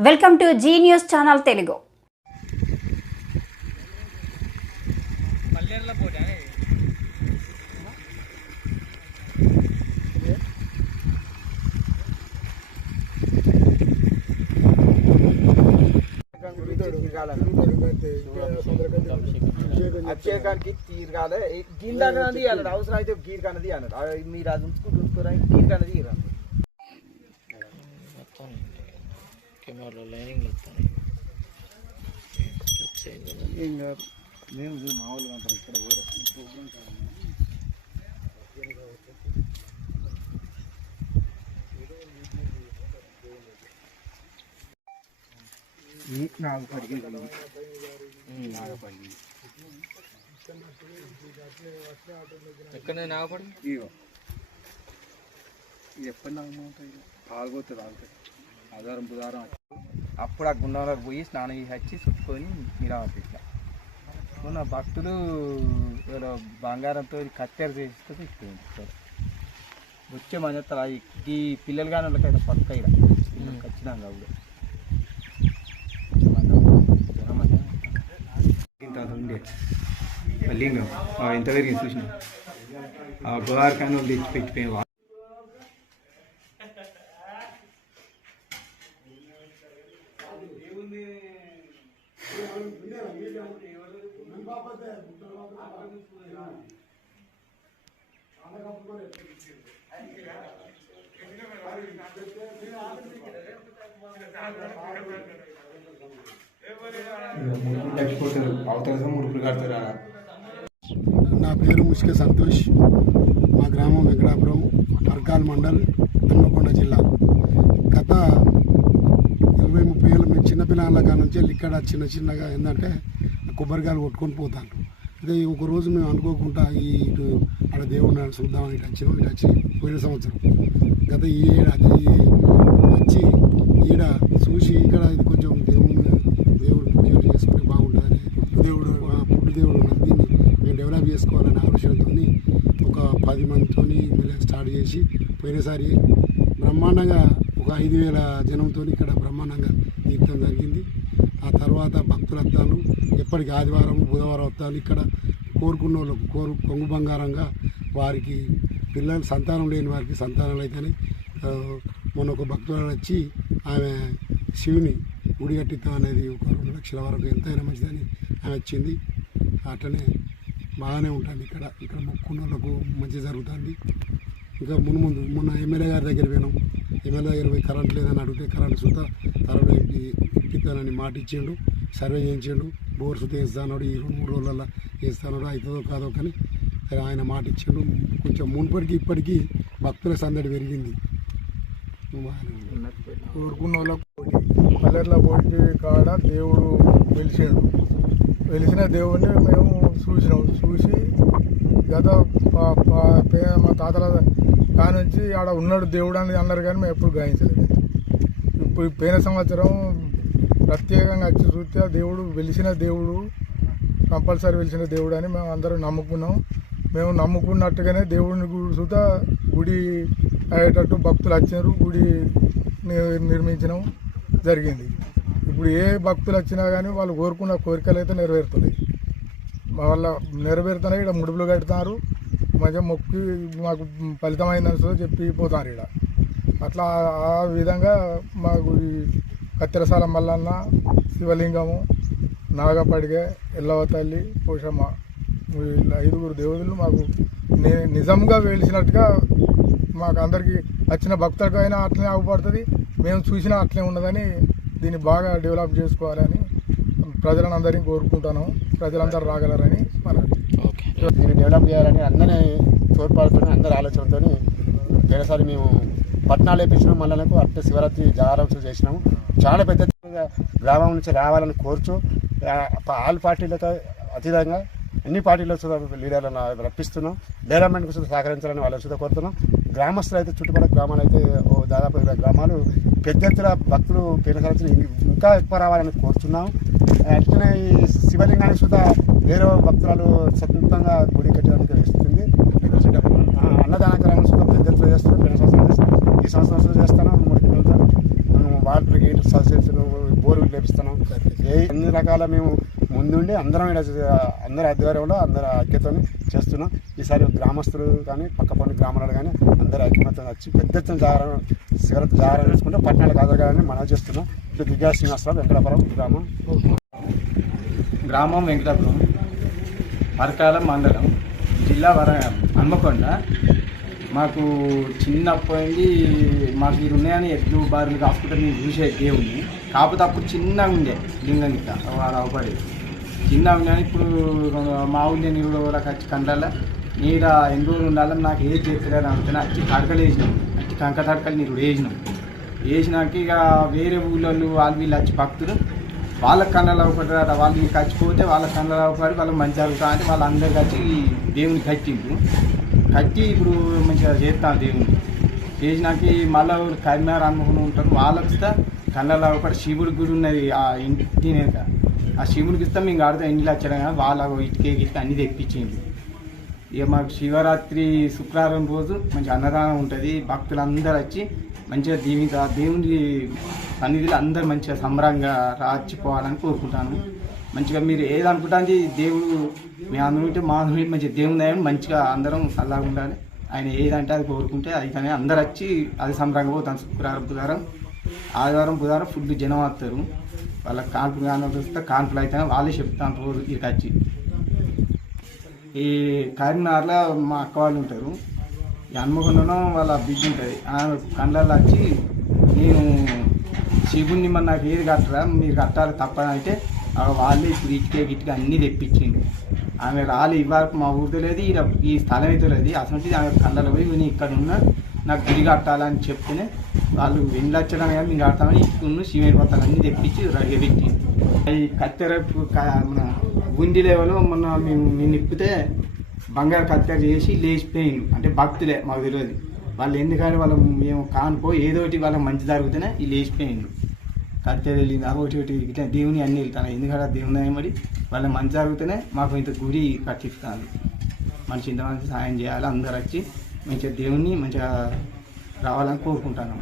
Welcome to Zee News channel Telugu. Pallerla పోటీ అభిషేకానికి తీరగాలే. గీళ్ళకన్నది అన్నాడు అవసరం అయితే గీరికన్నది అన్నాడు ఆ, మీరు అది ఉంచుకుంటూ ఉంచుకోరా గీరికన్నది కెమెరాలో లైనింగ్లు వస్తాయి. ఇంకా మేము మామూలుగా అంటాం ఇక్కడ వేరే ప్రోగ్రామ్ నాగపడి ఎక్కడ నాగపడి ఇగో. ఇది ఎప్పటి నాగమవుతాయి ఆగిపోతుంది ఆగుతుంది ఆధారం బుధారం. అప్పుడు ఆ గుండంలోకి పోయి స్నానం చేసి వచ్చి చుట్టుకొని నిరామర్పించిన మొన్న భక్తులు బంగారంతో కత్తెర చేస్తే తీసుకుంటారు వచ్చే మంచి ఈ పిల్లలు కానీ వాళ్ళకైతే పక్క ఇక్కడ ఉండే. లింగం. ఇంత పెరిగింది చూసిన. గోదావరి కానీ తెచ్చి పెట్టిపోయి ముడుపులు అవతల ముడుపులు కడతారు నా పేరు ముష్క సంతోష్. మా గ్రామం వెంకటాపురం అర్కాల్ మండల్ హన్మకొండ జిల్లా. గత ఇరవై ముప్పై ఏళ్ళ మేము చిన్నపిల్లల నుంచి ఇక్కడ చిన్న చిన్నగా ఏంటంటే కొబ్బరికాయలు కొట్టుకొని పోతాను అదే ఒకరోజు మేము అనుకోకుండా ఈ ఇటు ఆడ దేవుడిని ఆడ చూద్దామని ఇటు వచ్చినాం ఇటు వచ్చి పోయిన సంవత్సరం. గత ఈ ఏడాది వచ్చి ఈడ చూసి ఇక్కడ ఇది కొంచెం దేవుని దేవుడు పూజలు చేసుకుంటే బాగుంటుందని దేవుడు ఆ పుట్టు దేవుడు ఉన్నది మేము డెవలప్ చేసుకోవాలనే ఆలోచనతో ఒక పది మందితో స్టార్ట్ చేసి పోయినసారి బ్రహ్మాండంగా ఒక ఐదు వేల జనంతో ఇక్కడ బ్రహ్మాండంగా తీర్థం జరిగింది. ఆ తర్వాత భక్తులు వస్తాను ఎప్పటికి ఆదివారం బుధవారం వస్తాను ఇక్కడ కోరుకున్న వాళ్ళకు కోరు కొంగు బంగారంగా వారికి పిల్లలు సంతానం లేని వారికి సంతానాలు అయితేనే మొన్న ఒక భక్తురాలు వచ్చి ఆమె శివుని గుడి కట్టిద్దాం అనేది ఒక రెండు లక్షల వరకు ఎంతైనా మంచిదని ఆమె వచ్చింది అట్లనే బాగానే ఉంటుంది ఇక్కడ. ఇక్కడ మొక్కున్నోళ్ళకు మంచి జరుగుతుంది. ఇంకా ముందు ముందు మొన్న ఎమ్మెల్యే గారి దగ్గర పోయినాం. ఎమ్మెల్యే దగ్గర పోయి కరెంట్ లేదని అడిగితే కరెంట్ సుత త్వరలో ఇప్పిస్తానని మాట ఇచ్చిండు. సర్వే చేయించిండు. బోర్ సుత వేస్తాడు ఈ రెండు మూడు రోజులలో వేస్తాడు అవుతుందో కాదో కానీ సరే ఆయన మాట ఇచ్చిండు. కొంచెం మునుపటికి ఇప్పటికీ భక్తుల సందడి పెరిగింది. బాగానే వాళ్ళకు పిల్లర్ల పోటీ కాడ దేవుడు వెలిసాడు. వెలిసిన దేవుడిని మేము చూసినాం. చూసి గత మా తాతల కానుంచి ఆడ ఉన్నాడు దేవుడు అని అన్నారు కానీ మేము ఎప్పుడు గాయించలేదు. ఇప్పుడు పోయిన సంవత్సరం ప్రత్యేకంగా వచ్చి చూస్తే దేవుడు వెలిసిన దేవుడు కంపల్సరీ వెలిసిన దేవుడు అని మేము అందరం నమ్ముకున్నాం. మేము నమ్ముకున్నట్టుగానే దేవుడిని గు- గుడి అయ్యేటట్టు భక్తులు వచ్చారు గుడి నిర్మించినాం. జరిగింది. ఇప్పుడు ఏ భక్తులు వచ్చినా కానీ వాళ్ళు కోరుకున్న కోరికలు అయితే నెరవేరుతున్నాయి. వాళ్ళ నెరవేరుతున్నాయి. ఇక్కడ ముడుపులు కడుతున్నారు మంచిగా మొక్కి మాకు ఫలితమైందని చెప్పి పోతారు ఇక్కడ. అట్లా ఆ విధంగా మాకు ఈ కత్తిరసాల మల్లన్న శివలింగము నాగపడిగే ఎల్లవ తల్లి పోషమ్మ వీళ్ళ ఐదుగురు దేవుళ్ళు మాకు నిజంగా వెలిసినట్టుగా మాకు అందరికీ వచ్చిన భక్తులకైనా అట్లనే ఆగుపడుతుంది. మేము చూసినా అట్లనే ఉన్నదని దీన్ని బాగా డెవలప్ చేసుకోవాలని ప్రజలను అందరినీ కోరుకుంటాను. ప్రజలందరూ రాగలరని ఓకే. దీన్ని డెవలప్ చేయాలని అందరినీ తోడ్పడుతున్న అందరి ఆలోచనతో వేరేసారి మేము పట్టణాలు వేపించినాం. మళ్ళీ అట్ట శివరాత్రి జాగారోత్సవం చేసినాము. చాలా పెద్ద గ్రామం నుంచి రావాలని కోరుచు ఆల్ పార్టీలతో అతీతంగా అన్ని పార్టీల లీడర్లను రప్పిస్తున్నాం డెవలప్మెంట్ కోసం సహకరించాలని వాళ్ళు సుధా కోరుతున్నాం. గ్రామస్తులు అయితే చుట్టుపక్కల గ్రామాలు అయితే ఓ దాదాపు ఇరవై గ్రామాలు. పెద్ద ఎత్తున భక్తులు పోయిన ఇంకా ఎక్కువ రావాలని కోరుతున్నాం. అట్లనే ఈ శివలింగాన్ని సుధా వేరే భక్తులు స్వతంత్రంగా గుడి కట్టడానికి ఇస్తుంది అన్నదాన గ్రామం సుధా పెద్ద ఎత్తున చేస్తున్నాం సంవత్సరం ఈ సంవత్సరం చేస్తాను మూడు పిల్లలతో వాటర్ గేట్ సబ్సిడీలు బోరు లేపిస్తున్నాం. ఏ అన్ని రకాల మేము ముందుండి అందరం ఈడ అందరి ఆధ్వర్యంలో అందరి ఐక్యతతో చేస్తున్నాం ఈసారి గ్రామస్తులు కానీ పక్క పని గ్రామాలు కానీ అందరి ఐక్యమత్యం వచ్చి పెద్ద ఎత్తున జాగరణ సిగరెట్ జాగరణ చేసుకుంటే పట్టణాలకు కానీ మనం చేస్తున్నాం ఇటు దిగ్గా శ్రీనివాసరావు వెంకటాపురం గ్రామం. గ్రామం వెంకటాపురం మరకాల మండలం జిల్లా వర హన్మకొండ. మాకు చిన్నప్పటి మాకు ఇది ఉన్నాయని ఎడ్లు బారులు హాస్పిటల్ చూసే దేవుణ్ణి. కాకపోతే అప్పుడు చిన్నగా ఉండే లింగం ఇట్లా వాడు అవపడేది చిన్న ఉన్నాను ఇప్పుడు మా ఊళ్ళో నీళ్ళు కూడా వచ్చి కండాల. నీడ ఎన్ని రోజులు ఉండాలని నాకు ఏది చేస్తలేదు అనుకున్నా వచ్చి తడకలు వేసినాం. అచ్చి కంక తడకలు నీరు వేసినాం. వేసినాక ఇక వేరే ఊళ్ళో వాళ్ళు వీళ్ళు వచ్చి భక్తులు. వాళ్ళ కళ్ళలో ఒకటి వాళ్ళు వీళ్ళు చచ్చిపోతే వాళ్ళ కళ్ళలో ఒకటి వాళ్ళకి మంచి అవుతా అంటే వాళ్ళందరూ కలిసి దేవుని కట్టిండ్రు. కట్టి ఇప్పుడు మంచిగా చేస్తాను దేవుని. చేసినాక మళ్ళీ కరిమారు అనుకుని ఉంటారు వాళ్ళకి ఇస్తా కళ్ళలో ఒకటి శివుడి గుడి ఉన్నది ఆ ఇంటి వెనక ఆ శివునికి ఇస్తాం మేము ఆడితే ఇంట్లో వచ్చాడు కానీ వాళ్ళ ఇటుకే గిట్ట అన్ని తెప్పించింది ఇక మాకు శివరాత్రి శుక్రవారం రోజు మంచి అన్నదానం ఉంటుంది. భక్తులందరూ వచ్చి మంచిగా దీవిత దేవుని సన్నిధిలో అందరూ మంచిగా సంబరంగా రాచిపోవాలని కోరుకుంటాను. మంచిగా మీరు ఏదనుకుంటానికి దేవుడు మీ అందరూ మా అందరూ మంచిగా దేవుని దయని మంచిగా అందరం సల్లాగా ఉండాలి. ఆయన ఏదంటే అది కోరుకుంటే అది కానీ అందరు వచ్చి అది సంబరంగా పోతాను శుక్రవారం బుధవారం ఆదివారం బుధవారం ఫుడ్ జనం వస్తారు. వాళ్ళకి కాన్పు కానీ వస్తే కాన్పులు అయితే వాళ్ళే చెప్తాను రోజు ఇక్కడికి వచ్చి ఈ కరీంనగర్లో మా అక్క వాళ్ళు ఉంటారు. ఈ హన్మకొండలో వాళ్ళ బిడ్డ ఉంటుంది. ఆమె కండ్లలో వచ్చి నేను శివుణ్ణి మరి నాకు ఏది కట్టరా? మీరు కట్టాలి తప్పని వాళ్ళే ఇప్పుడు ఇటుకే గిట్టుగా అన్నీ తెప్పించింది ఆమె రాలి ఇవ్వరకు మా ఊరితో లేదు ఈ స్థలం అయితే లేదు. అసలు ఆమె కండలు పోయి నేను ఇక్కడ ఉన్నా నాకు గుడి కట్టాలని చెప్తేనే వాళ్ళు వెళ్ళొచ్చడం కానీ మేము ఆడతామని ఇటుకున్న సిమెంట్ పత్రాలు అన్నీ తెప్పించి రెడీ అవి కత్తెర మన గుండి లెవెల్ మొన్న మేము నేను ఇప్పితే బంగారు కత్తెర చేసి లేచిపోయిండు. అంటే భక్తులే మాకు తెలియదు. వాళ్ళు ఎందుకంటే వాళ్ళు మేము కానుకో ఏదో ఒకటి వాళ్ళకి మంచి జరుగుతూనే ఈ లేచిపోయిండు. కత్తెర వెళ్ళింది ఆ ఒకటి ఒకటి ఇట్లా దేవుని అన్నీ వెళ్తాను. ఎందుకంటే దేవుని మరి వాళ్ళ మంచి జరుగుతూనే మాకు ఇంత గుడి కట్టిస్తాను. మనిషి ఇంతమంది సాయం చేయాలి అందరు వచ్చి మంచిగా దేవుణ్ణి మంచిగా రావాలని కోరుకుంటాను